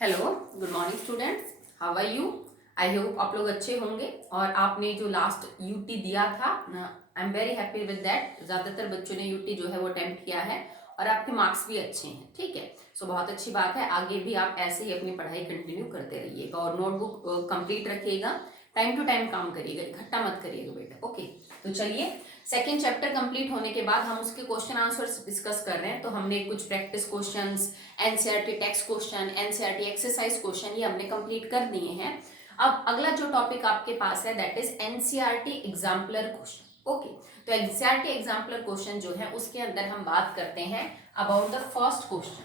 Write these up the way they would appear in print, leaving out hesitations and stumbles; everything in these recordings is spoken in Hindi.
Hello, good morning students. How are you? I hope आप लोग अच्छे होंगे। और आपने जो लास्ट यूटी दिया था, I am very happy with that. ज़्यादातर बच्चों ने यूटी जो है वो अटेम्प्ट किया है और आपके मार्क्स भी अच्छे हैं। ठीक है, सो बहुत अच्छी बात है। आगे भी आप ऐसे ही अपनी पढ़ाई कंटिन्यू करते रहिएगा और नोटबुक कंप्लीट रखिएगा। टाइम टू टाइम काम करिएगा, इकट्ठा मत करिएगा बेटा। ओके, तो चलिए सेकेंड चैप्टर कंप्लीट होने के बाद हम उसके क्वेश्चन आंसर्स डिस्कस कर रहे हैं। तो हमने कुछ practice questions, NCERT text question, NCERT exercise question ये हमने कंप्लीट कर दिए हैं। अब अगला जो टॉपिक आपके पास है that is NCERT exemplar question. Okay, तो एनसीईआरटी एग्जाम्पलर क्वेश्चन जो है उसके अंदर हम बात करते हैं about the first question.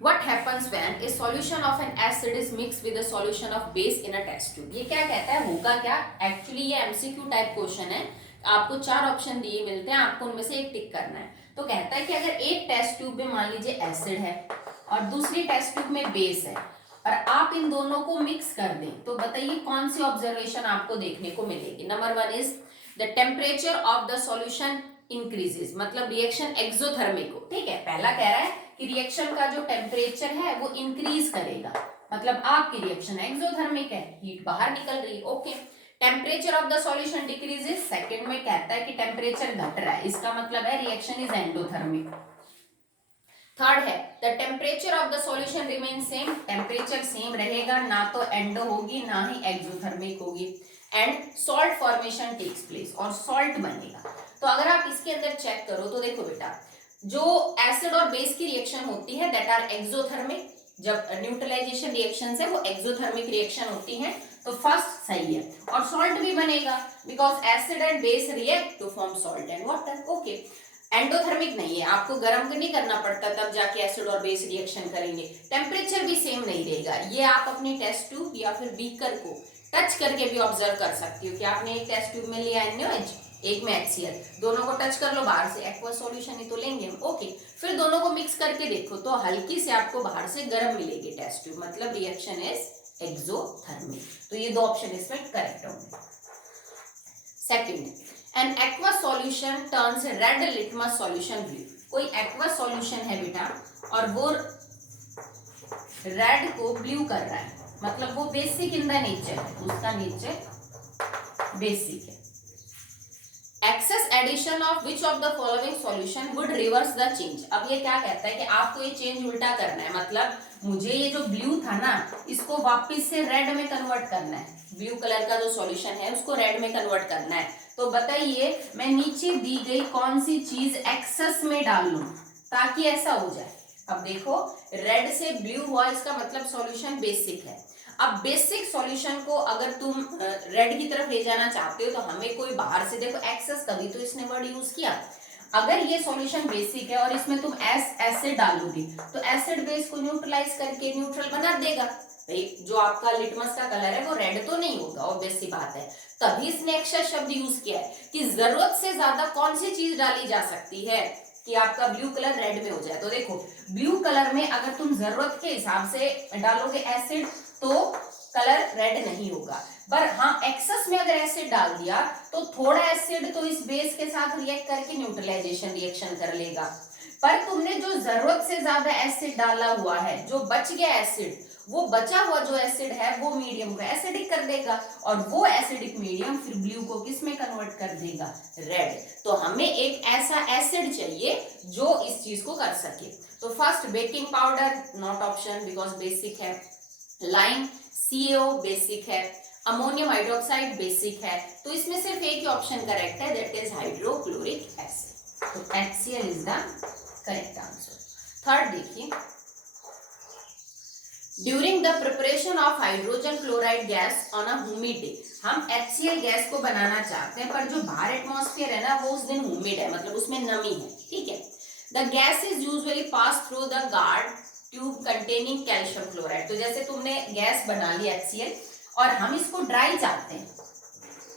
What happens when a solution of an acid is mixed with a solution of base in a test tube? ये क्या कहता है, होगा क्या? एक्चुअली ये एमसीक्यू टाइप क्वेश्चन है। आपको 4 ऑप्शन दिए मिलते हैं, आपको उनमें से एक टिक करना है। तो कहता है कि अगर एक टेस्ट ट्यूब में मान लीजिए एसिड है और दूसरी टेस्ट ट्यूब में बेस है और आप इन दोनों को मिक्स कर दें, तो बताइए कौन सी ऑब्जर्वेशन आपको देखने को मिलेगी। Number 1 is the temperature of the solution increases, मतलब रिएक्शन एक्सोथर्मिक हो। ठीक है, पहला कह रहा है कि रिएक्शन का जो टेम्परेचर है वो इंक्रीज करेगा, मतलब आपकी रिएक्शन एक्सोथर्मिक है, हीट बाहर निकल रही है। Okay, temperature of the solution decreases, second में कहता है कि टेम्परेचर घट रहा है, इसका मतलब है रिएक्शन इज एंडोथर्मिक। थर्ड है the temperature of the solution remain same, temperature same रहेगा, ना तो एंडो होगी ना ही एक्सोथर्मिक होगी। And salt formation takes place, और सॉल्ट बनेगा। तो अगर आप इसके अंदर चेक करो तो देखो बेटा, जो एसिड और बेस की रिएक्शन होती है दैट आर एक्सोथर्मिक, जब न्यूट्रलाइजेशन रिएक्शन है वो एक्सोथर्मिक रिएक्शन होती है, तो फर्स्ट सही है। और सॉल्ट भी बनेगा because acid and base react to form salt and water. Okay, endothermic नहीं है, आपको गर्म नहीं करना पड़ता तब जाके एसिड और बेस रिएक्शन करेंगे। टेम्परेचर भी सेम नहीं रहेगा, ये आप अपनी टेस्ट ट्यूब या फिर बीकर को टच करके भी ऑब्जर्व कर सकती हो कि आपने एक टेस्ट ट्यूब में लिया NaOH, एक में HCl, दोनों को टच कर लो, बाहर से एक्वा सॉल्यूशन ही तो लेंगे हम। ओके, फिर दोनों को मिक्स करके देखो तो हल्की से आपको बाहर से गर्म मिलेगी टेस्ट ट्यूब, मतलब रिएक्शन इज एक्सोथर्मिक। तो ये दो ऑप्शन इसमें करेक्ट होंगे। Second, N aqua solution turns red litmus solution blue. कोई एक्वा सॉल्यूशन है बेटा और वो रेड को ब्लू कर रहा है, मतलब वो बेसिक इन द नेचर है, उसका नेचर बेसिक है। Excess addition of which of the following solution would reverse the change. अब ये क्या कहता है कि आपको ये चेंज उल्टा करना है, मतलब मुझे ये जो ब्लू था ना इसको वापस से रेड में कन्वर्ट करना है। ब्लू कलर का जो सॉल्यूशन है उसको रेड में कन्वर्ट करना है। तो बताइए मैं नीचे दी गई कौन सी चीज एक्सेस में डाल लूं ताकि ऐसा हो जाए। अब देखो रेड से ब्लू हुआ, इसका मतलब सॉल्यूशन बेसिक है। अब बेसिक सॉल्यूशन को अगर तुम रेड की तरफ ले जाना चाहते हो तो हमें कोई बाहर से, देखो एक्सेस तभी तो इसने वर्ड यूज किया। अगर ये सॉल्यूशन बेसिक है और इसमें तुम एसिड डालोगे तो एसिड बेस को न्यूट्रलाइज करके न्यूट्रल बना देगा। भाई जो आपका लिटमस का कलर है वो रेड तो नहीं होगा, ऑब्वियस सी बात है। तभी इसने एक्सेस शब्द यूज किया है कि जरूरत से ज्यादा कौन सी चीज डाली जा सकती है कि आपका ब्लू कलर रेड में हो जाए। तो देखो ब्लू कलर में अगर तुम जरूरत के हिसाब से डालोगे एसिड तो कलर रेड नहीं होगा, पर हाँ एक्सेस में अगर एसिड डाल दिया तो थोड़ा एसिड तो इस बेस के साथ रिएक्ट करके न्यूट्रलाइजेशन रिएक्शन कर लेगा। पर तुमने जो जरूरत से ज्यादा एसिड डाला हुआ है, जो बच गया एसिड, वो बचा हुआ जो एसिड है वो मीडियम को एसिडिक कर देगा और वो एसिडिक मीडियम फिर ब्लू को किस में कन्वर्ट कर देगा, रेड। तो हमें एक ऐसा एसिड चाहिए जो इस चीज को कर सके। तो first baking powder not option because basic है, लाइम CaO बेसिक है, अमोनियम हाइड्रोक्साइड बेसिक है, तो इसमें सिर्फ एक ही ऑप्शन करेक्ट है दैट इज हाइड्रोक्लोरिक एसिड। तो HCl is the correct answer. Third देखिए, during the preparation of hydrogen chloride gas on a humid day, हम HCl गैस को बनाना चाहते हैं पर जो बाहर एटमॉस्फेयर है ना वो उस दिन ह्यूमिड है, मतलब उसमें नमी है। ठीक है, the gas is usually pass through the guard tube containing calcium chloride. तो जैसे तुमने गैस बना ली HCl और हम इसको ड्राई चाहते हैं,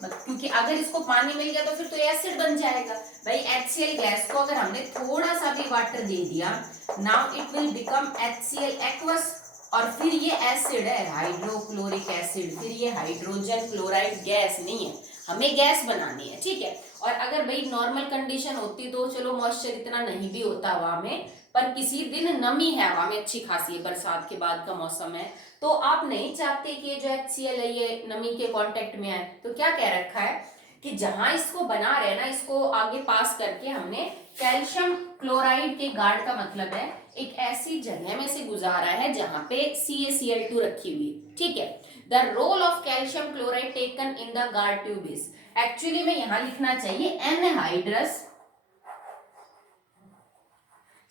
क्योंकि अगर इसको पानी मिल गया तो फिर तो एसिड बन जाएगा। भाई HCl गैस को अगर हमने थोड़ा सा भी वाटर दे दिया, now it will become HCl aqueous, और फिर ये एसिड है हाइड्रोक्लोरिक एसिड, फिर ये हाइड्रोजन क्लोराइड गैस नहीं है, हमें गैस बनानी है। ठीक है, और अगर भाई नॉर्मल कंडीशन होती तो चलो मॉइस्चर इतना नहीं भी होता हवा में, पर किसी दिन नमी है हवा में अच्छी खासी, बरसात के बाद का मौसम है, तो आप नहीं चाहते कि जो HCl है ये नमी के कांटेक्ट में आए, तो क्या कह रखा है कि जहां इसको बना रहे ना, इसको आगे पास करके हमने कैल्शियम क्लोराइड के गार्ड का मतलब है एक ऐसी जगह में से गुजारा है जहां पे CaCl2 रखी हुई, ठीक है। The role of calcium chloride taken in the guard tube is, actually में यहां लिखना चाहिए एनहाइड्रस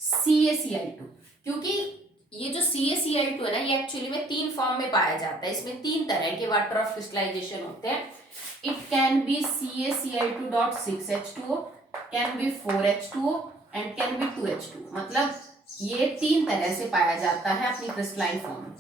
CaCl2, क्योंकि ये जो CaCl2 है ना, ये एक्चुअली में 3 फॉर्म में पाया जाता है। इसमें 3 तरह के वाटर ऑफ क्रिस्टलाइजेशन होते हैं। It can be CaCl2.6H2O, can be 4H2O and can be 2H2O। मतलब ये 3 तरह से पाया जाता है अपनी क्रिस्टलाइन फॉर्म में।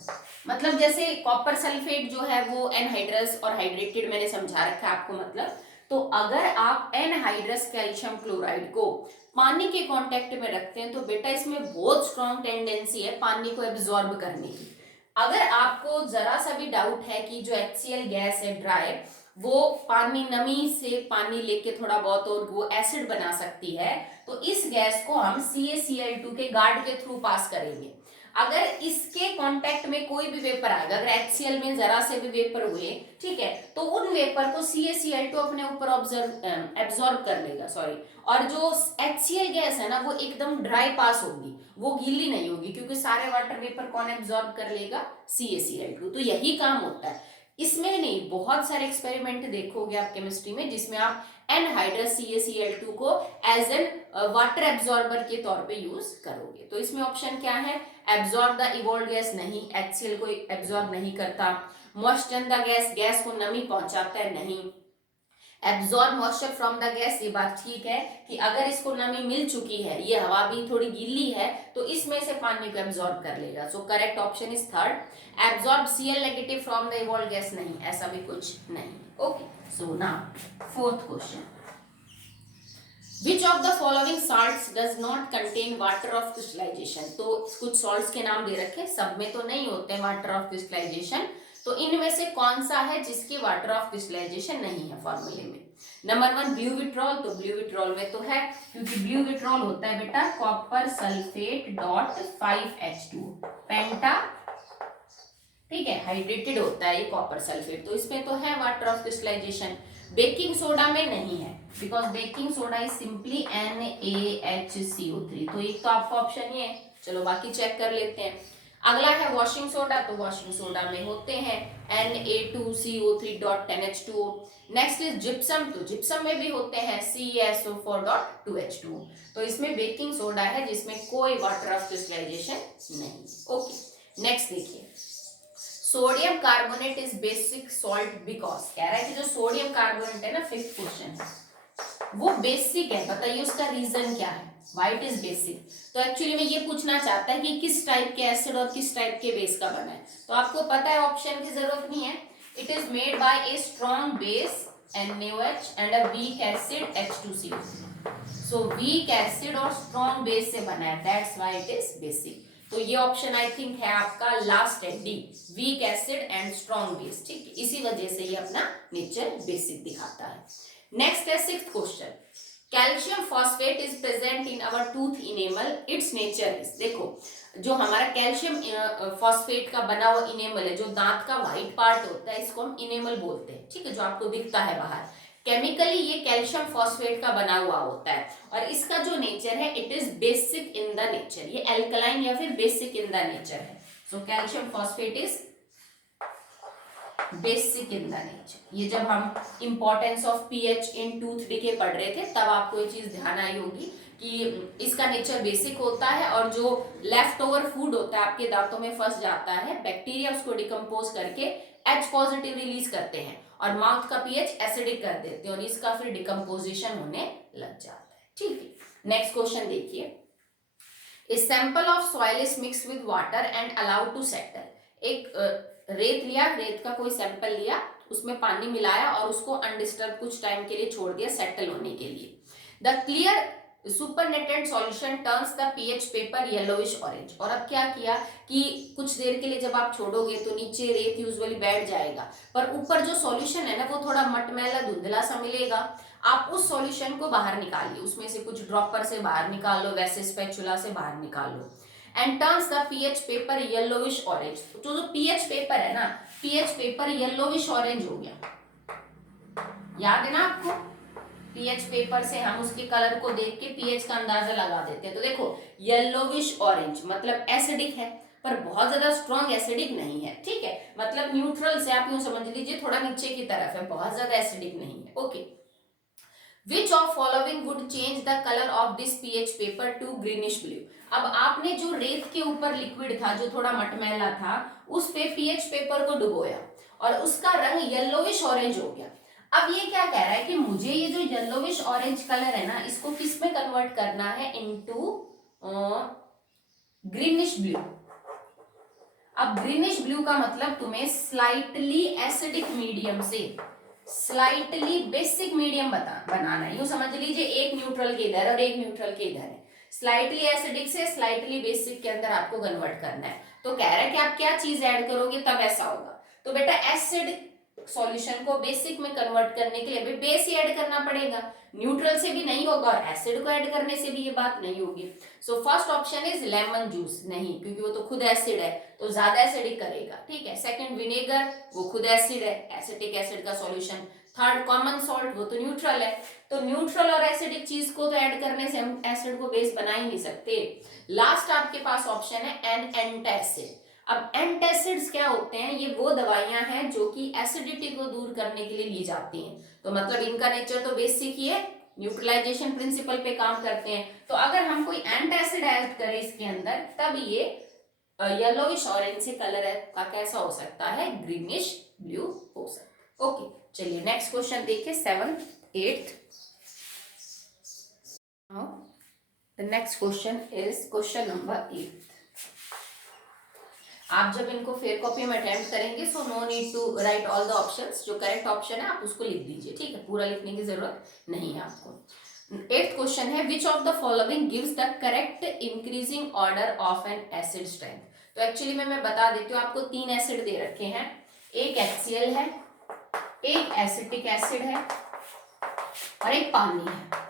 मतलब जैसे कॉपर सल्फेट जो है वो एनहाइड्रस और हाइड्रेटेड मैंने समझा रखा है आपको, मतलब तो अगर आप एनहाइड्रस कैल्शियम क्लोराइड को पानी के कांटेक्ट में रखते हैं तो बेटा इसमें बहुत स्ट्रॉन्ग टेंडेंसी है पानी को एब्जॉर्ब करने की। अगर आपको जरा सा भी डाउट है कि जो HCl गैस है ड्राई, वो पानी नमी से पानी लेके थोड़ा बहुत और वो एसिड बना सकती है, तो इस गैस को हम CaCl2 के गार्ड के थ्रू पास करेंगे। अगर इसके कांटेक्ट में कोई भी वेपर आएगा, अगर HCl में जरा से भी वेपर हुए, ठीक है, तो उन वेपर को CaCl2 अपने ऊपर एब्जॉर्ब कर लेगा, सॉरी। और जो HCl गैस है ना वो एकदम ड्राई पास होगी, वो गीली नहीं होगी, क्योंकि सारे वाटर वेपर कौन एब्जॉर्ब कर लेगा? CaCl2। तो यही काम होता है। इसमें नहीं, बहुत सारे एक्सपेरिमेंट देखोगे आप केमिस्ट्री में जिसमें आप एनहाइड्रस CaCl2 को एज एन वाटर एब्जॉर्बर के तौर पे यूज करोगे। तो इसमें ऑप्शन क्या है? एब्जॉर्ब द इवॉल्व गैस, नहीं, HCl को एब्जॉर्ब नहीं करता। मॉइस्चर द गैस, गैस को नमी पहुंचाता है, नहीं। Absorb moisture from the gas, ये बात ठीक है कि अगर इसको नमी मिल चुकी है, ये हवा भी थोड़ी गीली है, तो इसमें से पानी को एब्जॉर्ब कर लेगा। So correct option is third. Absorb Cl negative from the evolve gas, नहीं, ऐसा भी कुछ नहीं। Okay, so now fourth question, Which of the following salts does not contain water of crystallization? तो कुछ salts के नाम दे रखे, सब में तो नहीं होते water of crystallization, तो इनमें से कौन सा है जिसकी वाटर ऑफ क्रिस्टलाइजेशन नहीं है फॉर्मूले में? नंबर 1 ब्लू विट्रॉल, तो ब्लू विट्रॉल में तो है, क्योंकि ब्लू विट्रॉल होता है बेटा कॉपर सल्फेट डॉट 5H2 पेंटा, ठीक है, हाइड्रेटेड होता है ये कॉपर सल्फेट, तो इसमें तो है water of crystallization. Baking soda में नहीं है, because baking soda is simply NaHCO3, तो एक तो आपका ऑप्शन ये है। चलो बाकी चेक कर लेते हैं। अगला है वॉशिंग सोडा, तो वॉशिंग सोडा में होते हैं Na2CO3.10H2O। नेक्स्ट इज जिप्सम, तो जिप्सम में भी होते हैं CaSO4.2H2O। तो इसमें बेकिंग सोडा है जिसमें कोई वाटर ऑफ क्रिस्टलाइजेशन नहीं। ओके, नेक्स्ट देखिए, sodium carbonate is basic salt because, कह रहा है कि जो सोडियम कार्बोनेट है ना, फिफ्थ क्वेश्चन है, वो बेसिक है, बताइए उसका रीजन क्या है? Why it is basic? तो एक्चुअली में ये पूछना चाहता है कि किस टाइप के एसिड और किस टाइप के बेस का बना है। तो आपको पता है, ऑप्शन की जरूरत नहीं है। It is made by a strong base NaOH and a weak acid H2CO। So weak acid और स्ट्रॉन्ग बेस से बना है, that's why it is basic. तो ये ऑप्शन आई थिंक है आपका लास्ट है, D, weak acid and strong base, ठीक, इसी वजह से ये अपना नेचर बेसिक दिखाता है। नेक्स्ट है sixth question, calcium phosphate is present in our tooth enamel, its nature is. देखो, जो हमारा कैल्शियम फॉस्फेट का बना हुआ इनेमल है, जो दांत का व्हाइट पार्ट होता है, इसको हम इनेमल बोलते हैं, ठीक है, जो आपको दिखता है बाहर। केमिकली ये कैल्शियम फॉस्फेट का बना हुआ होता है, और इसका जो नेचर है it is basic in the nature, ये एल्कलाइन या फिर बेसिक इन द नेचर है। So calcium phosphate is basic in the nature. ये जब हम importance of pH in tooth decay पढ़ रहे थे तब आपको ये चीज ध्यान आई होगी कि इसका नेचर बेसिक होता है, और जो लेफ्ट ओवर फूड होता है आपके दांतों में फंस जाता है, बैक्टीरिया उसको डिकम्पोज करके H पॉजिटिव रिलीज करते हैं और माउथ का पीएच एसिडिक कर देते हैं, और इसका फिर डिकम्पोजिशन होने लग जाता है, ठीक है। नेक्स्ट क्वेश्चन देखिए, a sample of soil is mixed with water and allowed to settle. एक रेत लिया, रेत का कोई सैंपल लिया, उसमें पानी मिलाया और उसको अनडिस्टर्ब कुछ टाइम के लिए छोड़ दिया सेटल होने के लिए। The clear supernatant solution turns the pH paper yellowish orange. और अब क्या किया कि कुछ देर के लिए जब आप छोड़ोगे तो नीचे रेत यूजुअली बैठ जाएगा, पर ऊपर जो सॉल्यूशन है ना वो थोड़ा मटमैला धुंधला सा मिलेगा। आप उस सॉल्यूशन को बाहर निकालिए, उसमें से कुछ ड्रॉपर से बाहर निकाल लो, वैसे स्पैचुला से बाहर निकाल लो and turns the pH paper yellowish orange. तो जो पीएच पेपर है ना, पीएच पेपर येलोविश ऑरेंज हो गया, याद है ना आपको, पीएच पेपर से हम उसके कलर को देख के पीएच का अंदाजा लगा देते हैं। तो देखो येलोविश ऑरेंज मतलब एसिडिक है, पर बहुत ज्यादा स्ट्रॉन्ग एसिडिक नहीं है, ठीक है, मतलब न्यूट्रल से आप यूं समझ लीजिए थोड़ा नीचे की तरफ है, बहुत ज्यादा एसिडिक नहीं है। Okay, which of following would change the colour of this pH paper two greenish blue. अब आपने जो रेत के ऊपर लिक्विड था जो थोड़ा मटमैला था, उस पे पीएच पेपर को डुबोया और उसका रंग येलोविश ऑरेंज हो गया। अब ये क्या कह रहा है कि मुझे ये जो येलोविश ऑरेंज कलर है ना, इसको किस में कन्वर्ट करना है, इनटू ग्रीनिश ब्लू। अब ग्रीनिश ब्लू का मतलब तुम्हें स्लाइटली एसिडिक मीडियम से स्लाइटली बेसिक मीडियम बनाना है। यूं समझ लीजिए एक न्यूट्रल के इधर और एक न्यूट्रल के इधर है, स्लाइटली एसिडिक से स्लाइटली बेसिक के अंदर आपको कन्वर्ट करना है। तो कह रहा है कि आप क्या चीज ऐड करोगे तब ऐसा होगा। तो बेटा एसिड सॉल्यूशन को बेसिक में कन्वर्ट करने के लिए अभी बेस ही ऐड करना पड़ेगा, न्यूट्रल से भी नहीं होगा और एसिड को ऐड करने से भी ये बात नहीं होगी। So first option is lemon juice, नहीं क्योंकि वो तो खुद एसिड है तो ज्यादा एसिडिक करेगा, ठीक है। सेकंड विनेगर, वो खुद एसिड है, एसिटिक एसिड का सॉल्यूशन। थर्ड कॉमन सॉल्ट, वो तो न्यूट्रल है, तो न्यूट्रल और एसिडिक चीज को तो ऐड करने से हम एसिड को बेस बना ही नहीं सकते। लास्ट आपके पास ऑप्शन है एन एंटासिड। अब एंटासिड्स क्या होते हैं, ये वो दवाइयां हैं जो कि एसिडिटी को दूर करने के लिए ली जाती हैं। तो मतलब इनका नेचर तो बेसिक ही है, न्यूट्रलाइजेशन प्रिंसिपल पे काम करते हैं। तो अगर हम कोई एंटासिड ऐड करें इसके अंदर, तब ये येलोइश ऑरेंज से कलर का कैसा हो सकता है, ग्रीनिश ब्लू हो सकता है। ओके, चलिए नेक्स्ट क्वेश्चन देखिए, 7th 8th। The next question is question number 8। आप जब इनको फेयर कॉपी में अटेम्प्ट करेंगे, so no need to write all the options, जो करेक्ट ऑप्शन है आप उसको लिख दीजिए, ठीक है, पूरा लिखने की जरूरत नहीं है आपको। 8th क्वेश्चन है, which of the following gives the correct increasing order of N acid strength. तो एक्चुअली मैं बता देती हूँ, आपको 3 एसिड दे रखे हैं, एक HCl है, एक एसिटिक एसिड है और एक पानी है,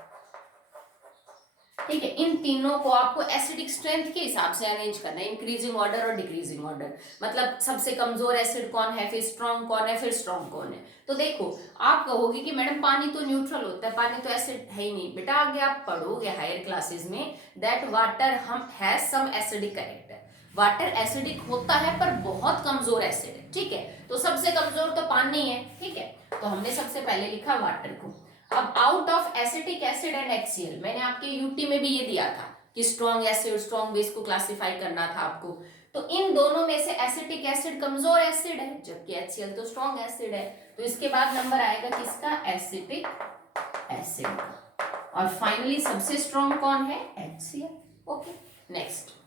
ठीक है। इन तीनों को आपको एसिडिक स्ट्रेंथ के हिसाब से अरेंज करना है, इंक्रीजिंग ऑर्डर और डिक्रीजिंग ऑर्डर, मतलब सबसे कमजोर एसिड कौन है, फिर स्ट्रॉन्ग कौन है, फिर स्ट्रॉन्ग कौन है। तो देखो आप कहोगे कि मैडम पानी तो न्यूट्रल होता है, पानी तो एसिड है ही नहीं। बेटा आगे आप पढ़ोगे हायर क्लासेस में दैट वाटर हम has some acidic character, water acidic होता है पर बहुत कमजोर एसिड है, ठीक है। तो सबसे कमजोर तो पानी है, ठीक है, तो हमने सबसे पहले लिखा वाटर को। अब out of acetic acid and HCl, मैंने आपके यूटी में भी ये दिया था कि स्ट्रॉन्ग एसिड स्ट्रॉन्ग बेस को क्लासिफाई करना था आपको। तो इन दोनों में से एसिटिक एसिड कमजोर एसिड है, जबकि HCl तो स्ट्रॉन्ग एसिड है। तो इसके बाद नंबर आएगा किसका, एसिटिक एसिड का। और फाइनली सबसे स्ट्रॉन्ग कौन है, HCl। Okay, next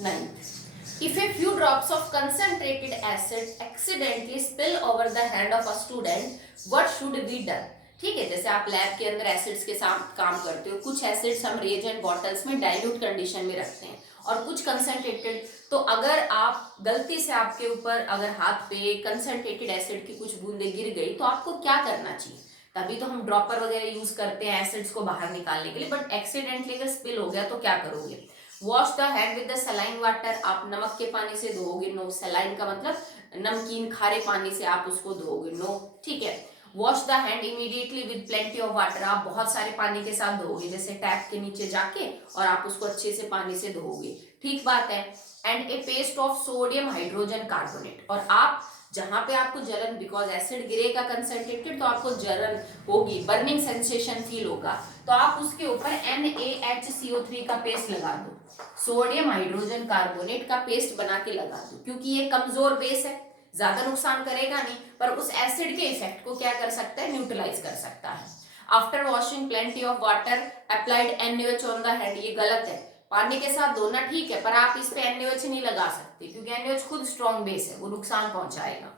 9th। If a few drops of concentrated acid accidentally spill over the hand of a student, what should be done? ठीक है, जैसे आप लैब के अंदर एसिड्स के साथ काम करते हो, कुछ एसिड्स हम रिएजेंट बॉटल्स में डाइल्यूट कंडीशन में रखते हैं और कुछ कंसंट्रेटेड। तो अगर आप गलती से आपके ऊपर अगर हाथ पे कंसंट्रेटेड एसिड की कुछ बूंदें गिर गई, तो आपको क्या करना चाहिए। तभी तो हम ड्रॉपर वगैरह यूज करते हैं एसिड्स को बाहर निकालने के लिए, बट एक्सीडेंटली अगर स्पिल हो गया तो क्या करोगे। Wash the hand with the saline water, आप नमक के पानी से धोओगे, नो। सलाइन का मतलब नमकीन खारे पानी से आप उसको धोओगे, नो, ठीक है। Wash the hand immediately with plenty of water, आप बहुत सारे पानी के साथ धोओगे, जैसे टैप के नीचे जाके, और आप उसको अच्छे से पानी से धोओगे, ठीक बात है। And A paste of sodium hydrogen carbonate, और आप जहां पे आपको जलन, बिकॉज एसिड गिरेगा कंसंट्रेटेड तो आपको जलन होगी, बर्निंग सेंसेशन फील होगा, तो आप उसके ऊपर NaHCO3 का पेस्ट लगा दो, सोडियम हाइड्रोजन कार्बोनेट का पेस्ट बना के लगा दो, क्योंकि ये कमजोर बेस है, ज्यादा नुकसान करेगा नहीं, पर उस एसिड के इफेक्ट को क्या कर सकता है, न्यूट्रलाइज कर सकता है। After washing plenty of water applied NaOH on the hand, ये गलत है, पानी के साथ धोना ठीक है, पर आप इस पे NaOH नहीं लगा सकते, क्योंकि NaOH खुद स्ट्रॉन्ग बेस है, वो नुकसान पहुंचाएगा।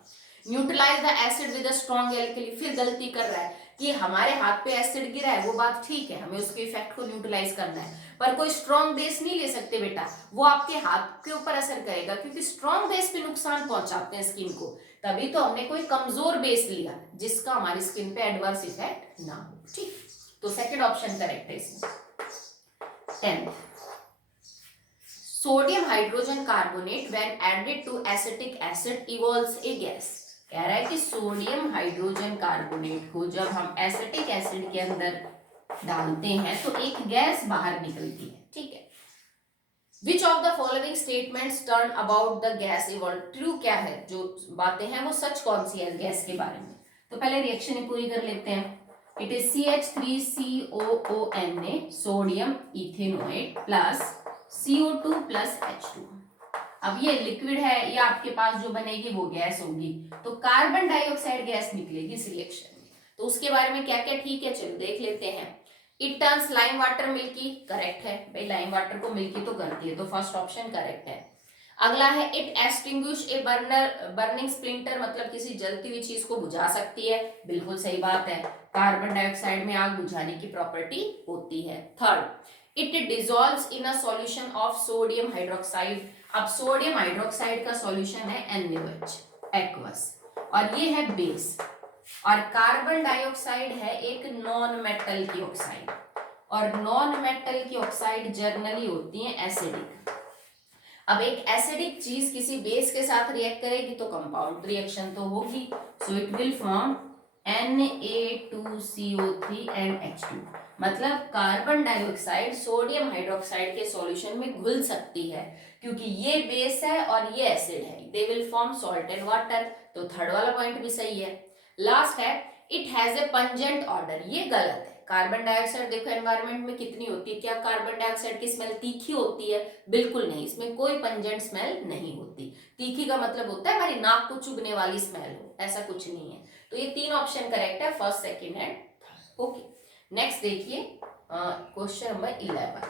Neutralize the acid with a strong alkali, फिर गलती कर रहा है कि हमारे हाथ पे एसिड गिरा है, वो बात ठीक है, हमें उसके इफेक्ट को न्यूट्रलाइज करना है, पर कोई स्ट्रॉन्ग बेस नहीं ले सकते बेटा, वो आपके हाथ के ऊपर असर करेगा, क्योंकि स्ट्रॉन्ग बेस पे नुकसान पहुंचाते हैं स्किन को, तभी तो हमने कोई कमजोर बेस लिया जिसका हमारी स्किन पे एडवर्स इफेक्ट ना हो। ठीक, तो सेकंड ऑप्शन करेक्ट है इसमें। 10th, sodium hydrogen carbonate when added to acetic acid evolves a gas. कह रहा है कि सोडियम हाइड्रोजन कार्बोनेट को जब हम एसिटिक एसिड के अंदर डालते हैं तो एक गैस बाहर निकलती है। ठीक है, which of the following statements turn about the gas evolve. True क्या है, जो बातें हैं वो सच कौन सी है गैस के बारे में। तो पहले रिएक्शन ही पूरी कर लेते हैं। It is CH3COONA sodium ethanoate plus CO2 plus H2। अब ये लिक्विड है, ये आपके पास जो बनेगी वो गैस होगी, तो कार्बन डाइऑक्साइड गैस निकलेगी इस रिएक्शन में। तो उसके बारे में क्या क्या ठीक है, चलो देख लेते हैं। It turns lime water milky, correct है भाई, लाइम वाटर को मिल्की तो करती है, तो फर्स्ट ऑप्शन करेक्ट है। अगला है it extinguish a burning splinter, मतलब किसी जलती हुई चीज को बुझा सकती है, बिल्कुल सही बात है, कार्बन डाइऑक्साइड में आग बुझाने की प्रॉपर्टी होती है। Third, it dissolves in a solution of sodium hydroxide. अब सोडियम हाइड्रोक्साइड का सॉल्यूशन है NaOH एक्वस, और ये है बेस, और कार्बन डाइऑक्साइड है एक नॉन मेटल की ऑक्साइड, और नॉन मेटल की ऑक्साइड जनरली होती है एसिडिक। अब एक एसिडिक चीज किसी बेस के साथ रिएक्ट करेगी तो कंपाउंड रिएक्शन तो होगी, so it will form Na2CO3 and H2, मतलब कार्बन डाइऑक्साइड सोडियम हाइड्रोक्साइड के सॉल्यूशन में घुल सकती है, क्योंकि ये बेस है और ये एसिड है, they will form salt and water. तो थर्ड वाला पॉइंट भी सही है। लास्ट है it has a pungent order, ये गलत है। कार्बन डाइऑक्साइड देखो एनवायरनमेंट में कितनी होती है, क्या कार्बन डाइऑक्साइड की स्मेल तीखी होती है? बिल्कुल नहीं, इसमें कोई पंजेंट स्मेल नहीं होती। तीखी का मतलब होता है हमारी नाक को चुभने वाली स्मेल हो, ऐसा कुछ नहीं है। तो ये तीन ऑप्शन करेक्ट है, first second and third. Okay, next देखिए question number 11।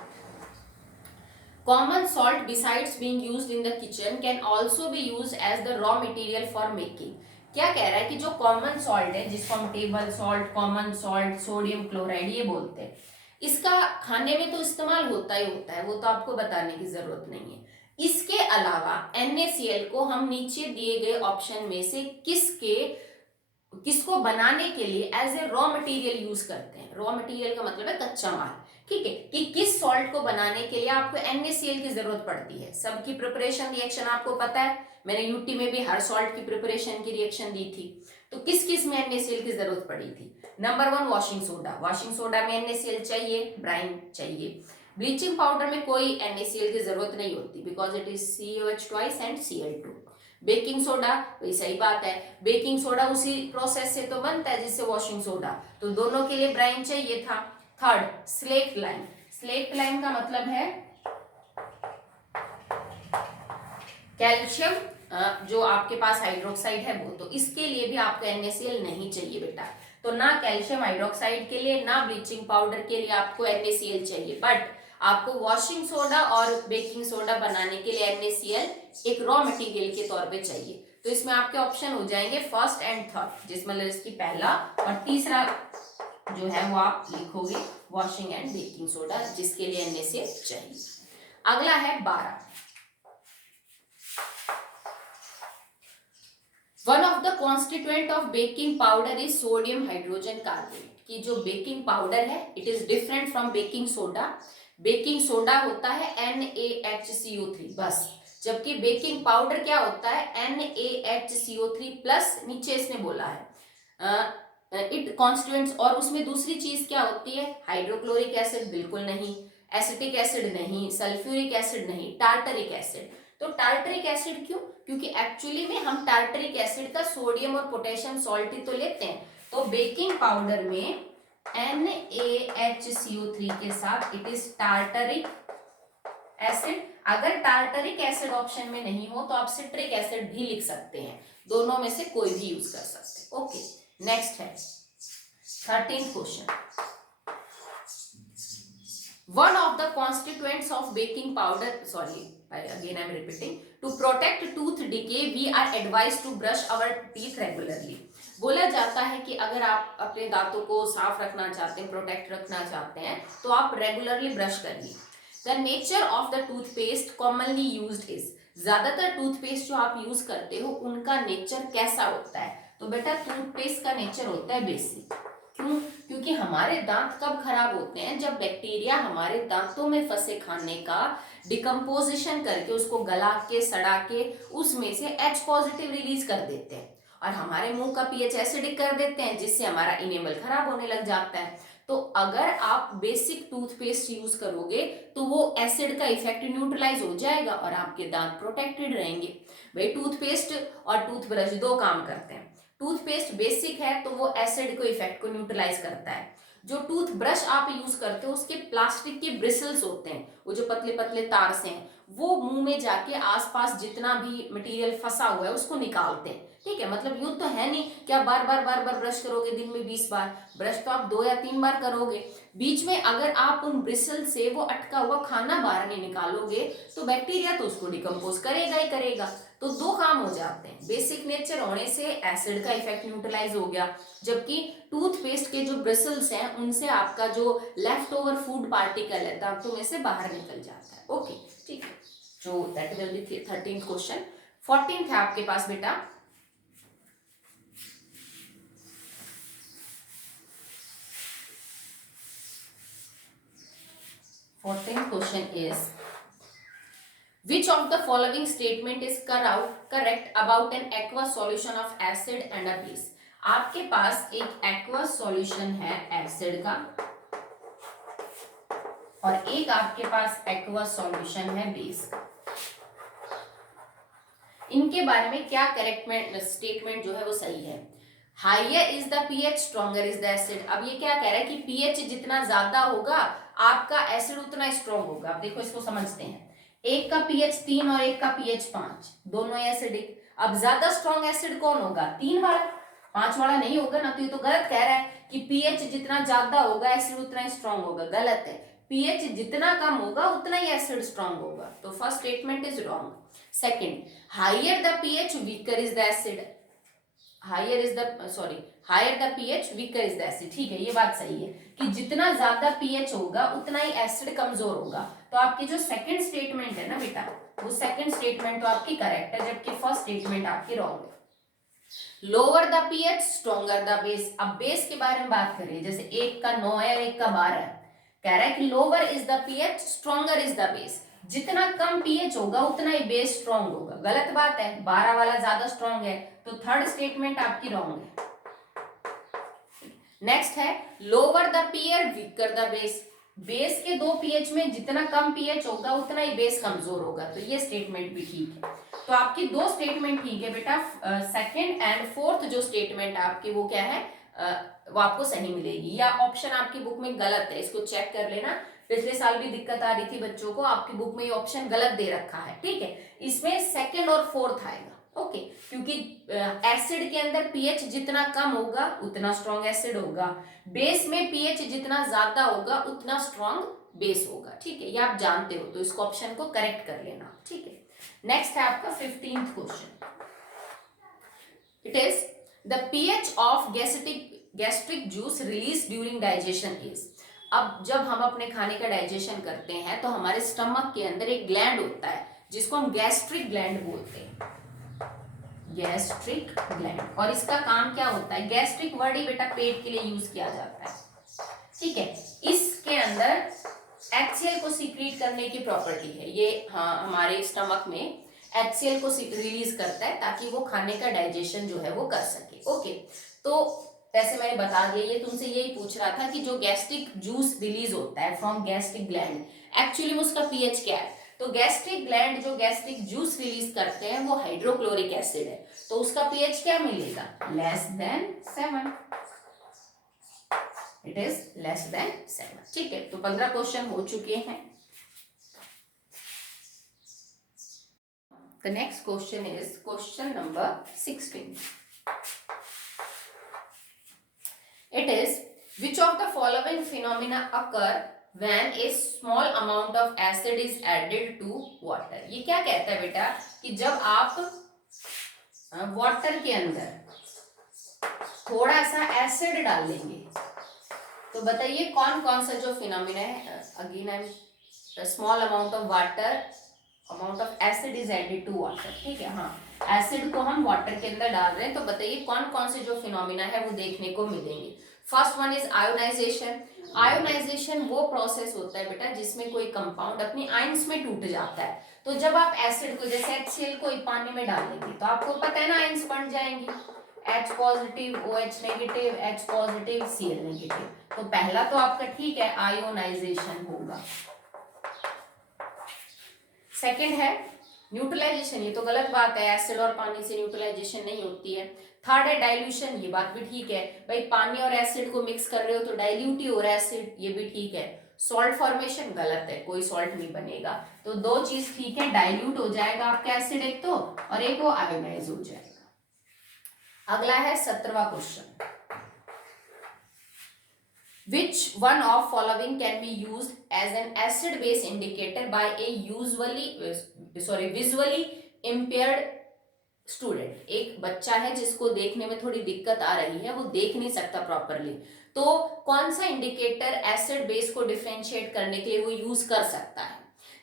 Common salt besides being used in the kitchen can also be used as the raw material for making। क्या कह रहा है कि जो कॉमन सॉल्ट है, जिसको हम table salt, common salt, sodium chloride ये बोलते हैं, इसका खाने में तो इस्तेमाल होता ही होता है, वो तो आपको बताने की जरूरत नहीं है। इसके अलावा NaCl को हम नीचे दिए गए ऑप्शन में से किसको बनाने के लिए as a raw material use करते हैं। रॉ मटेरियल का मतलब है कच्चा माल। ठीक है, कि किस सॉल्ट को बनाने के लिए आपको NaCl की जरूरत पड़ती है। सबकी प्रिपरेशन रिएक्शन आपको पता है, मैंने यूटी में भी हर सॉल्ट की प्रिपरेशन की रिएक्शन दी थी। तो किस किस में NaCl की जरूरत पड़ी थी? Number 1 washing soda, washing soda में NaCl चाहिए, ब्राइन चाहिए। ब्लीचिंग पाउडर में कोई NaCl की जरूरत नहीं होती, because it is COH twice and Cl2। Baking soda, वही सही बात है, बेकिंग सोडा उसी प्रोसेस से तो बनता है जिससे वॉशिंग सोडा, तो दोनों के लिए ब्राइन चाहिए था। Third, slaked lime, slaked lime का मतलब है कैल्शियम, जो आपके पास हाइड्रोक्साइड है वो, तो इसके लिए भी आपको NaCl नहीं चाहिए बेटा। तो ना कैल्शियम हाइड्रोक्साइड के लिए ना ब्लीचिंग पाउडर के लिए आपको NaCl चाहिए, बट आपको वॉशिंग सोडा और बेकिंग सोडा बनाने के लिए NaCl एक रॉ मटेरियल के तौर पे चाहिए। तो इसमें आपके ऑप्शन हो जाएंगे फर्स्ट एंड थर्ड, जिसमें इसकी पहला और तीसरा जो है वो आप लिखोगे वॉशिंग एंड बेकिंग सोडा, जिसके लिए NaCl चाहिए। अगला है 12। One of the constituent of baking powder is sodium hydrogen carbonate. की जो बेकिंग पाउडर है it is different from baking soda. Baking soda होता है NaHCO3 बस, जबकि बेकिंग पाउडर क्या होता है NaHCO3 प्लस, नीचे इसने बोला है इट कॉन्स्टिट्यूएंट्स, और उसमें दूसरी चीज क्या होती है हाइड्रोक्लोरिक एसिड, बिल्कुल नहीं, एसिटिक एसिड नहीं, सल्फ्यूरिक एसिड नहीं, टार्टरिक एसिड। तो टार्टरिक एसिड क्यों? क्योंकि एक्चुअली में हम टार्टरिक एसिड का सोडियम और पोटेशियम सॉल्ट ही तो लेते हैं। तो बेकिंग पाउडर में NaHCO3 के साथ इट इज टार्टरिक एसिड। अगर टार्टरिक एसिड ऑप्शन में नहीं हो तो आप सिट्रिक एसिड भी लिख सकते हैं, दोनों में से कोई भी यूज कर सकते हैं। ओके, नेक्स्ट है 13th question. One of the constituents of baking powder, sorry, again I am repeating, to protect tooth decay, we are advised to brush our teeth regularly। बोला जाता है कि अगर आप अपने दांतों को साफ रखना चाहते हैं, प्रोटेक्ट रखना चाहते हैं, तो आप रेगुलरली ब्रश करिए। The nature of the toothpaste commonly used is, ज्यादातर टूथपेस्ट जो आप यूज करते हो उनका नेचर कैसा होता है? तो बेटा टूथपेस्ट का नेचर होता है बेसिक। क्यों? क्योंकि हमारे दांत कब खराब होते हैं? जब बैक्टीरिया हमारे दांतों में फंसे खाने का डिकम्पोजिशन करके उसको गला के सड़ा के उसमें से H पॉजिटिव रिलीज कर देते हैं और हमारे मुंह का पीएच एसिडिक कर देते हैं, जिससे हमारा इनेमल खराब होने लग जाता है। तो अगर आप बेसिक टूथपेस्ट यूज करोगे तो वो एसिड का इफेक्ट न्यूट्रलाइज हो जाएगा और आपके दांत प्रोटेक्टेड रहेंगे। भाई टूथपेस्ट और टूथब्रश दो काम करते हैं। टूथपेस्ट बेसिक है तो वो एसिड को इफेक्ट को न्यूट्रलाइज करता है। जो टूथब्रश आप यूज करते हो उसके प्लास्टिक के ब्रिसल्स होते हैं, वो जो पतले पतले तार से हैं, वो मुंह में जाके आसपास जितना भी मटेरियल फंसा हुआ है उसको निकालते हैं। ठीक है, मतलब यूं तो है नहीं कि आप बार बार ब्रश करोगे दिन में 20 बार, ब्रश तो आप 2 या 3 बार करोगे। बीच में अगर आप उन ब्रिसल से वो अटका हुआ खाना बाहर नहीं निकालोगे तो बैक्टीरिया तो उसको डिकम्पोज करेगा ही करेगा। तो दो काम हो जाते हैं, बेसिक नेचर होने से एसिड का इफेक्ट न्यूट्रलाइज हो गया, जबकि टूथपेस्ट के जो ब्रिसल्स हैं उनसे आपका जो लेफ्ट ओवर फूड पार्टिकल है दांतों में से बाहर निकल जाता है। ओके ठीक है, जो that will be 13th question. 14th है आपके पास बेटा, fourteenth question is which of the following statement is correct about an aqueous solution of acid and a base? आपके पास एक aqueous solution है एसिड का और एक आपके पास aqueous solution है बेस का। इनके बारे में क्या करेक्ट स्टेटमेंट जो है वो सही है? Higher is the pH stronger is the acid. अब ये क्या कह रहा है कि पीएच जितना ज्यादा होगा आपका एसिड उतना स्ट्रॉन्ग होगा। अब देखो इसको समझते हैं, एक का पीएच 3 और एक का पीएच 5, दोनों एसिडिक। अब ज्यादा स्ट्रॉन्ग एसिड कौन होगा? 3 वाला, 5 वाला नहीं होगा ना। तो ये तो गलत कह रहा है कि पीएच जितना ज्यादा होगा एसिड उतना स्ट्रॉन्ग होगा, गलत है। पीएच जितना कम होगा उतना ही एसिड स्ट्रॉन्ग होगा। तो first statement is wrong. Second, higher the pH weaker is the acid. Higher the pH weaker is the acid. ठीक है, ये बात सही है कि जितना ज्यादा पीएच होगा उतना ही एसिड कमजोर होगा। तो आपकी जो सेकंड स्टेटमेंट है ना बेटा, वो सेकंड स्टेटमेंट तो आपकी करेक्ट है, जबकि फर्स्ट स्टेटमेंट आपकी रॉन्ग है। Lower the pH stronger the base. अब बेस के बारे में बात करें, जैसे एक का 9 है और एक का 12 है, कह रहा है कि lower is the pH stronger is the base. जितना कम पीएच होगा उतना ही बेस स्ट्रॉन्ग होगा, गलत बात है। 12 वाला ज्यादा स्ट्रॉन्ग है, तो थर्ड स्टेटमेंट आपकी रॉन्ग है। नेक्स्ट है lower the pH weaker the base. Base के 2 पीएच में जितना कम पीएच होगा उतना ही बेस कमजोर होगा, तो ये स्टेटमेंट भी ठीक है। तो आपकी 2 स्टेटमेंट ठीक है बेटा। सेकंड एंड फोर्थ जो स्टेटमेंट आपकी वो क्या है, वो आपको सही मिलेगी, या ऑप्शन आपकी बुक में गलत है, इसको चेक कर लेना। पिछले साल भी दिक्कत आ रही थी बच्चों को, आपकी बुक में ये ऑप्शन गलत दे रखा है। ठीक है, इसमें सेकंड और फोर्थ आएगा। ओके, क्योंकि एसिड के अंदर पीएच जितना कम होगा उतना स्ट्रॉन्ग एसिड होगा, बेस में पीएच जितना ज्यादा होगा उतना स्ट्रॉन्ग बेस होगा। ठीक है, ये आप जानते हो, तो इसको ऑप्शन को करेक्ट कर लेना। ठीक है, नेक्स्ट है आपका 15th question. It is the pH of gastric juice release during digestion is. अब जब हम अपने खाने का डाइजेशन करते हैं तो हमारे स्टमक के अंदर एक ग्लैंड होता है जिसको हम गैस्ट्रिक ग्लैंड बोलते हैं, गैस्ट्रिक ग्लैंड। और इसका काम क्या होता है? गैस्ट्रिक वर्ड ही बेटा पेट के लिए यूज किया जाता है। ठीक है, इसके अंदर HCl को सीक्रेट करने की प्रॉपर्टी है ये। हाँ, हमारे स्टमक में HCl को रिलीज करता है ताकि वो खाने का डाइजेशन जो है वो कर सके। ओके, तो जैसे मैंने बता दिया, ये तुमसे यही पूछ रहा था कि जो गैस्ट्रिक जूस रिलीज होता है फ्रॉम गैस्ट्रिक ग्लैंड, एक्चुअली में उसका पीएच क्या है? तो गैस्ट्रिक ग्लैंड जो गैस्ट्रिक जूस रिलीज करते हैं वो हाइड्रोक्लोरिक एसिड है, तो उसका पीएच क्या मिलेगा? Less than 7। It is less than 7। ठीक है, तो 15 क्वेश्चन हो चुके हैं। The next question is question number 16। It is which of the following phenomena occur when a small amount of acid is added to water? ये क्या कहता है बेटा कि जब आप वाटर के अंदर थोड़ा सा एसिड डाल लेंगे, तो बताइए कौन कौन सा जो फिनोमिना है। Again I am small amount of water amount of acid is added to water, ठीक है। हाँ, एसिड को हम वाटर के अंदर डाल रहे हैं, तो बताइए कौन कौन से जो फिनोमिना है वो देखने को मिलेंगे। First one is ionization. Ionization वो प्रोसेस होता है बेटा जिसमें कोई कंपाउंड अपनी आयंस में टूट जाता है। तो जब आप एसिड को जैसे HCl को पानी में डालेंगे तो आपको पता है ना आयंस बन जाएंगी, H positive OH negative, H positive Cl negative. तो पहला तो आपका ठीक है आयोनाइजेशन होगा। सेकंड है न्यूट्रलाइजेशन, ये तो गलत बात है, एसिड और पानी से न्यूट्रलाइजेशन नहीं होती है। थर्ड है डाइल्यूशन, ये बात भी ठीक है, भाई पानी और एसिड को मिक्स कर रहे हो तो डाइल्यूट ही हो रहा है एसिड, ये भी ठीक है। सॉल्ट फॉर्मेशन गलत है, कोई सॉल्ट नहीं बनेगा। तो दो चीज ठीक है, डाइल्यूट हो जाएगा आपका एसिड एक तो, और एक वो आयोनाइज हो जाएगा। अगला है 17वां question, Which one of following can be used as an acid-base indicator by a visually impaired student? एक बच्चा है जिसको देखने में थोड़ी दिक्कत आ रही है, वो देख नहीं सकता प्रॉपरली, तो कौन सा इंडिकेटर एसिड बेस को डिफरेंशिएट करने के लिए वो यूज कर सकता है?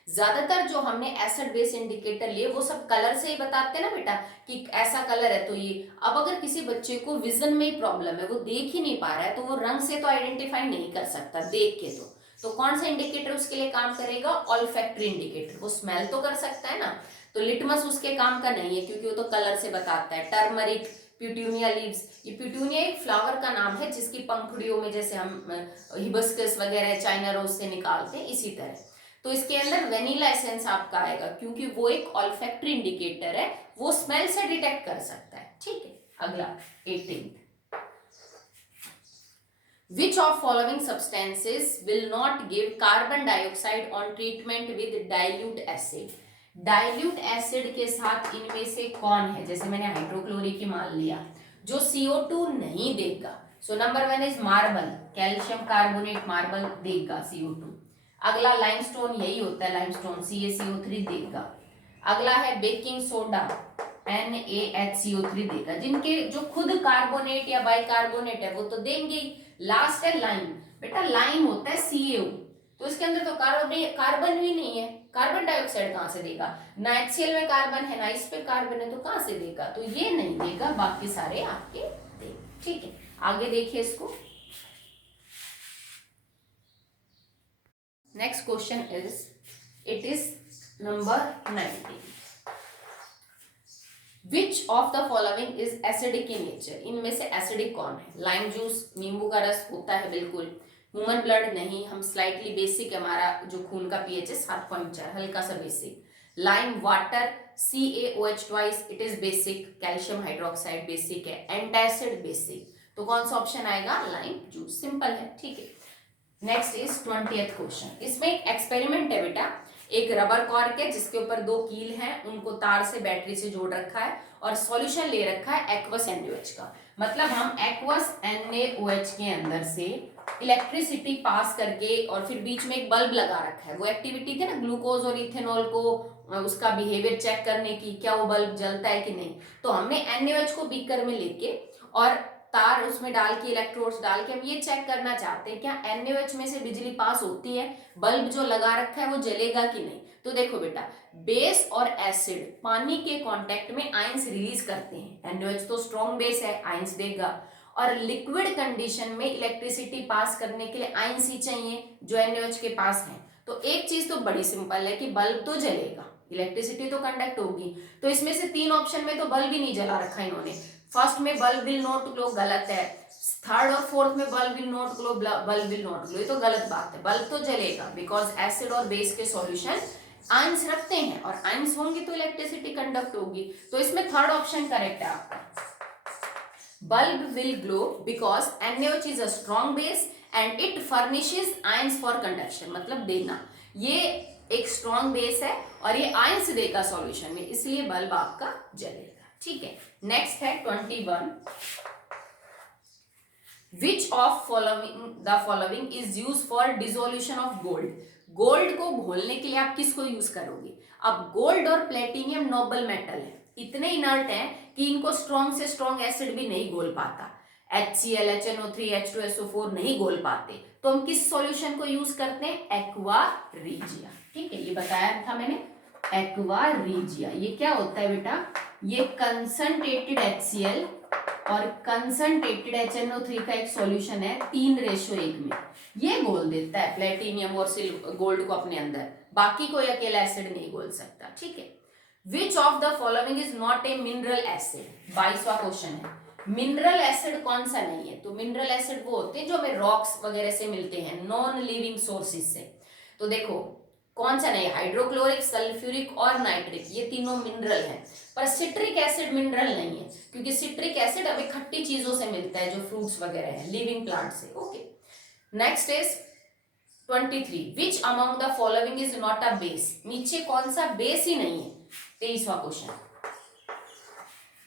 ज्यादातर जो हमने एसिड बेस इंडिकेटर लिए वो सब कलर से ही बताते हैं ना बेटा कि ऐसा कलर है तो ये। अब अगर किसी बच्चे को विजन में ही प्रॉब्लम है, वो देख ही नहीं पा रहा है, तो वो रंग से तो आइडेंटिफाई नहीं कर सकता देख के, तो कौन सा इंडिकेटर उसके लिए काम करेगा? Olfactory indicator. वो स्मेल तो कर सकता है ना, तो लिटमस उसके काम का नहीं है क्योंकि वो तो कलर से बताता है। टर्मरिक, प्यूटूनिया लीव्स, ये प्यूटूनिया एक फ्लावर का नाम है जिसकी पंखुड़ियों में जैसे हम हिबिस्कस वगैरह चाइना रोज से निकालते हैं, इसी तरह। तो इसके अंदर वेनिला एसेंस आपका आएगा क्योंकि वो एक ऑल्फैक्टरी इंडिकेटर है, वो स्मेल से डिटेक्ट कर सकता है, ठीक है। अगला 18th, Which of following substances will not give carbon dioxide on treatment with dilute acid? Dilute acid के साथ इनमें से कौन है, जैसे मैंने हाइड्रोक्लोरिक ही मान लिया, जो CO2 नहीं देगा? So number 1 is marble, calcium carbonate marble देगा CO2। अगला लाइमस्टोन, यही होता है लाइमस्टोन, CaCO3 देगा। अगला है बेकिंग सोडा, NaHCO3 देगा। जिनके जो खुद कार्बोनेट या बाइकार्बोनेट है वो तो देंगे ही। लास्ट है लाइम, बेटा लाइम होता है CaO, तो इसके अंदर तो कार्बन भी नहीं है, कार्बन डाइऑक्साइड कहां से देगा? ना HCl में कार्बन है ना इस पे कार्बन है, तो कहां से देगा? तो ये नहीं देगा, बाकी सारे आपके देगा, ठीक है। आगे देखिए इसको, next question is, it is number 19, which of the following is acidic in nature? इनमें से एसिडिक कौन है? लाइम जूस, नींबू का रस होता है बिल्कुल। ह्यूमन ब्लड नहीं, हम स्लाइटली बेसिक, हमारा जो खून का pH है 7.4, हल्का सा basic. Lime water, CaOH twice, it is basic. Calcium hydroxide basic है। एंटासिड बेसिक, तो कौन सा ऑप्शन आएगा? लाइम जूस, सिंपल है, ठीक है। नेक्स्ट इज 20th क्वेश्चन, इसमें एक एक्सपेरिमेंट है बेटा, एक रबर कॉर्क है जिसके ऊपर 2 कील हैं, उनको तार से बैटरी से जोड़ रखा है और सॉल्यूशन ले रखा है एक्वस NaOH का। मतलब हम एक्वस NaOH के अंदर से इलेक्ट्रिसिटी पास करके और फिर बीच में एक बल्ब लगा रखा है। वो एक्टिविटी थी ना ग्लूकोज और इथेनॉल को उसका बिहेवियर चेक करने की, क्या वो बल्ब जलता है कि नहीं। तो हमने NaOH को बीकर में लेके और तार उसमें डाल के, इलेक्ट्रोड्स डाल के हम ये चेक करना चाहते हैं क्या NaOH में से बिजली पास होती है, बल्ब जो लगा रखा है वो जलेगा कि नहीं। तो देखो बेटा, बेस और एसिड पानी के कांटेक्ट में आयंस रिलीज करते हैं, NaOH तो स्ट्रॉन्ग बेस है, आयंस देगा, और लिक्विड कंडीशन में इलेक्ट्रिसिटी पास करने के लिए आयंस ही चाहिए जो NaOH के पास है। तो एक चीज तो बड़ी सिंपल है कि बल्ब तो जलेगा, इलेक्ट्रिसिटी तो कंडक्ट होगी। तो इसमें से 3 ऑप्शन में तो बल्ब ही नहीं जला रखा इन्होंने। फर्स्ट में बल्ब विल नॉट ग्लो, गलत है। थर्ड और फोर्थ में bulb will not glow, bulb will not glow, ये तो गलत बात है। बल्ब तो जलेगा बिकॉज एसिड और बेस के सॉल्यूशन आयंस रखते हैं और आयंस होंगे तो इलेक्ट्रिसिटी कंडक्ट होगी। तो इसमें थर्ड ऑप्शन करेक्ट है आपका, bulb will glow because NaOH is a strong base and it furnishes ions for conduction. मतलब देना, ये एक स्ट्रॉन्ग बेस है और ये आयंस देगा सॉल्यूशन में, इसलिए बल्ब आपका जलेगा, ठीक है। नेक्स्ट है 21, विच of the following is use for dissolution of gold? Gold को घोलने के लिए आप किसको यूज करोगे? अब गोल्ड और प्लेटिनियम नोबल मेटल है, इतने इनर्ट हैं कि इनको स्ट्रॉन्ग से स्ट्रॉन्ग एसिड भी नहीं घोल पाता। HCl, HNO3, H2SO4 नहीं घोल पाते, तो हम किस सॉल्यूशन को यूज करते हैं? एक्वा रीजिया, ठीक है, ये बताया था मैंने। Aqua regia. ये क्या होता है बेटा, ये कंसंट्रेटेड HCl और कंसंट्रेटेड HNO3 का एक सॉल्यूशन है 3:1 में। ये घोल देता है प्लेटिनियम और गोल्ड को अपने अंदर, बाकी कोई अकेला एसिड नहीं घोल सकता, ठीक है। Which of the following is not a mineral acid, 22वां क्वेश्चन है। मिनरल एसिड कौन सा नहीं है, तो मिनरल एसिड वो होते हैं जो हमें रॉक्स वगैरह से मिलते हैं, नॉन लिविंग सोर्सेज से। तो देखो कौन सा नहीं है, हाइड्रोक्लोरिक, सल्फ्यूरिक और नाइट्रिक, ये तीनों मिनरल हैं। पर सिट्रिक एसिड मिनरल नहीं है, क्योंकि सिट्रिक एसिड हमें खट्टी चीजों से मिलता है, जो फ्रूट्स वगैरह है, लिविंग प्लांट से। Okay, next is 23, which among the following is not a base, नीचे कौन सा बेस ही नहीं है, 23वां question.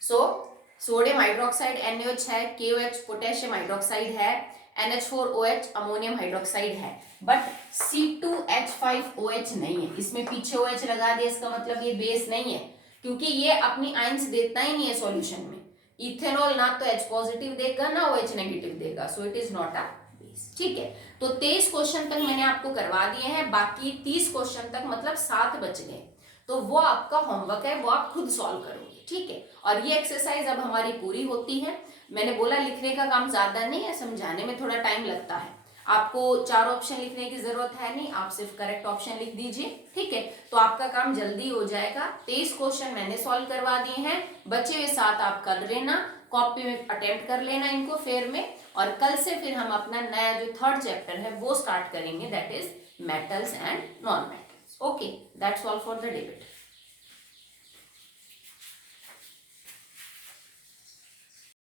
So sodium hydroxide NaOH है, KOH पोटेशियम हाइड्रोक्साइड है, NH4OH अमोनियम हाइड्रोक्साइड है, बट C2H5OH नहीं है। इसमें पीछे OH लगा दिया, इसका मतलब ये बेस नहीं है, क्योंकि ये अपनी आयंस देता ही नहीं है सॉल्यूशन में। इथेनॉल ना तो H पॉजिटिव देगा ना OH नेगेटिव देगा, so it is not a base, ठीक है। तो 23 क्वेश्चन तक मैंने आपको करवा दिए हैं, बाकी 30 क्वेश्चन तक मतलब 7 बच गए, तो वो आपका होमवर्क है, वो आप खुद सॉल्व करोगे, ठीक है। और ये एक्सरसाइज अब हमारी पूरी होती है। मैंने बोला लिखने का काम ज्यादा नहीं है, समझाने में थोड़ा टाइम लगता है। आपको 4 ऑप्शन लिखने की जरूरत है नहीं, आप सिर्फ करेक्ट ऑप्शन लिख दीजिए, ठीक है। तो आपका काम जल्दी हो जाएगा। 23 क्वेश्चन मैंने सॉल्व करवा दिए हैं, बचे हुए 7 आप कर लेना, कॉपी में अटेम्प्ट कर लेना इनको फेयर में, और कल से फिर हम अपना नया जो 3rd चैप्टर है वो स्टार्ट करेंगे, that is metals and non metals. Okay, that's all for the day.